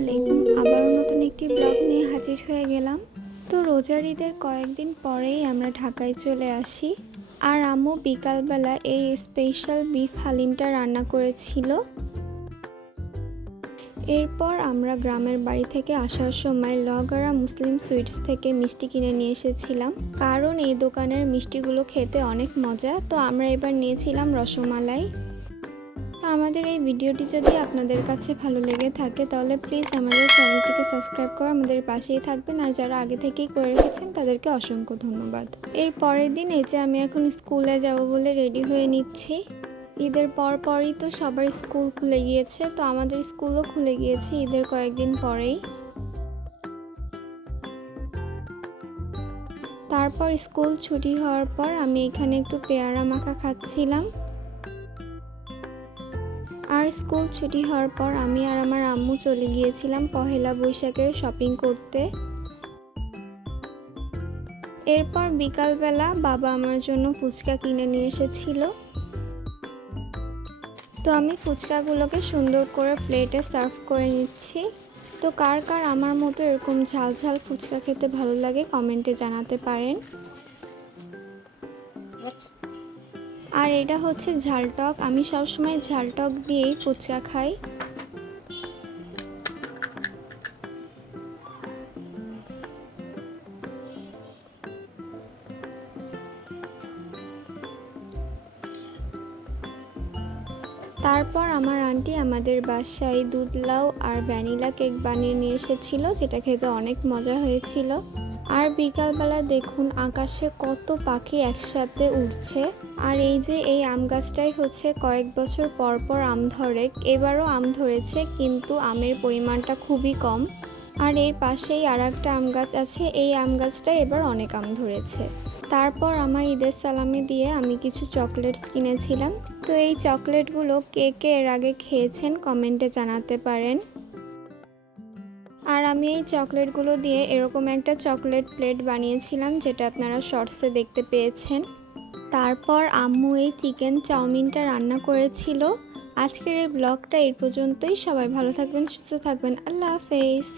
আলাইকুম, আবারও নতুন একটি ব্লগ নিয়ে হাজির হয়ে গেলাম। তো রোজার ঈদের কয়েকদিন পরেই আমরা ঢাকায় চলে আসি, আর আম্মু বিকালবেলা এই স্পেশাল বিফ হালিমটা রান্না করেছিল। এরপর আমরা গ্রামের বাড়ি থেকে আসার সময় লগরা মুসলিম সুইটস থেকে মিষ্টি কিনে নিয়ে এসেছিলাম, কারণ এই দোকানের মিষ্টিগুলো খেতে অনেক মজা। তো আমরা এবার নিয়েছিলাম রসমালাই। আমাদের এই ভিডিওটি যদি আপনাদের কাছে ভালো লেগে থাকে তাহলে প্লিজ আমাদের চ্যানেলটিকে সাবস্ক্রাইব করে আমাদের পাশেই থাকবেন, আর যারা আগে থেকেই করে রেখেছেন তাদেরকে অসংখ্য ধন্যবাদ। এর পরের দিন এই যে আমি এখন স্কুলে যাব বলে রেডি হয়ে নিচ্ছি। ঈদের পরই তো সবার স্কুল খুলে গিয়েছে, তো আমাদের স্কুলও খুলে গিয়েছে ঈদের কয়েকদিন পরেই। তারপর স্কুল ছুটি হওয়ার পর আমি এখানে একটু পেয়ারা মাখা খাচ্ছিলাম। আর স্কুল ছুটি হওয়ার পর আমি আর আমার আম্মু চলে গিয়েছিলাম পহেলা বৈশাখের শপিং করতে। এরপর বিকালবেলা বাবা আমার জন্য ফুচকা কিনে নিয়ে এসেছিল। তো আমি ফুচকাগুলোকে সুন্দর করে প্লেটে সার্ভ করে নিচ্ছি। তো কার কার আমার মতো এরকম ঝাল ঝাল ফুচকা খেতে ভালো লাগে কমেন্টে জানাতে পারেন। আর এটা হচ্ছে ঝালটক, আমি সবসময় ঝালটক দিয়েই ফুচকা খাই। তারপর আমার আন্টি আমাদের বাসায় দুধ লাউ আর ভ্যানিলা কেক বানিয়ে নিয়ে এসেছিল, যেটা খেতে অনেক মজা হয়েছিল। আর বিকালবেলা দেখুন আকাশে কত পাখি একসাথে উড়ছে। আর এই যে এই আম গাছটাই হচ্ছে কয়েক বছর পর পর আম ধরে, এবারও আম ধরেছে কিন্তু আমের পরিমাণটা খুবই কম। আর এর পাশেই আর একটা আম গাছ আছে, এই আম গাছটা এবার অনেক আম ধরেছে। তারপর আমার ঈদের সালামি দিয়ে আমি কিছু চকলেটস কিনেছিলাম। তো এই চকলেটগুলো কে কে এর আগে খেয়েছেন কমেন্টে জানাতে পারেন। আর আমি এই চকলেটগুলো দিয়ে এরকম একটা চকলেট প্লেট বানিয়েছিলাম, যেটা আপনারা শর্টসে দেখতে পেয়েছেন। তারপর আম্মু এই চিকেন চাউমিনটা রান্না করেছিল। আজকের এই ব্লগটা এই পর্যন্তই। সবাই ভালো থাকবেন, সুস্থ থাকবেন। আল্লাহ হাফেজ।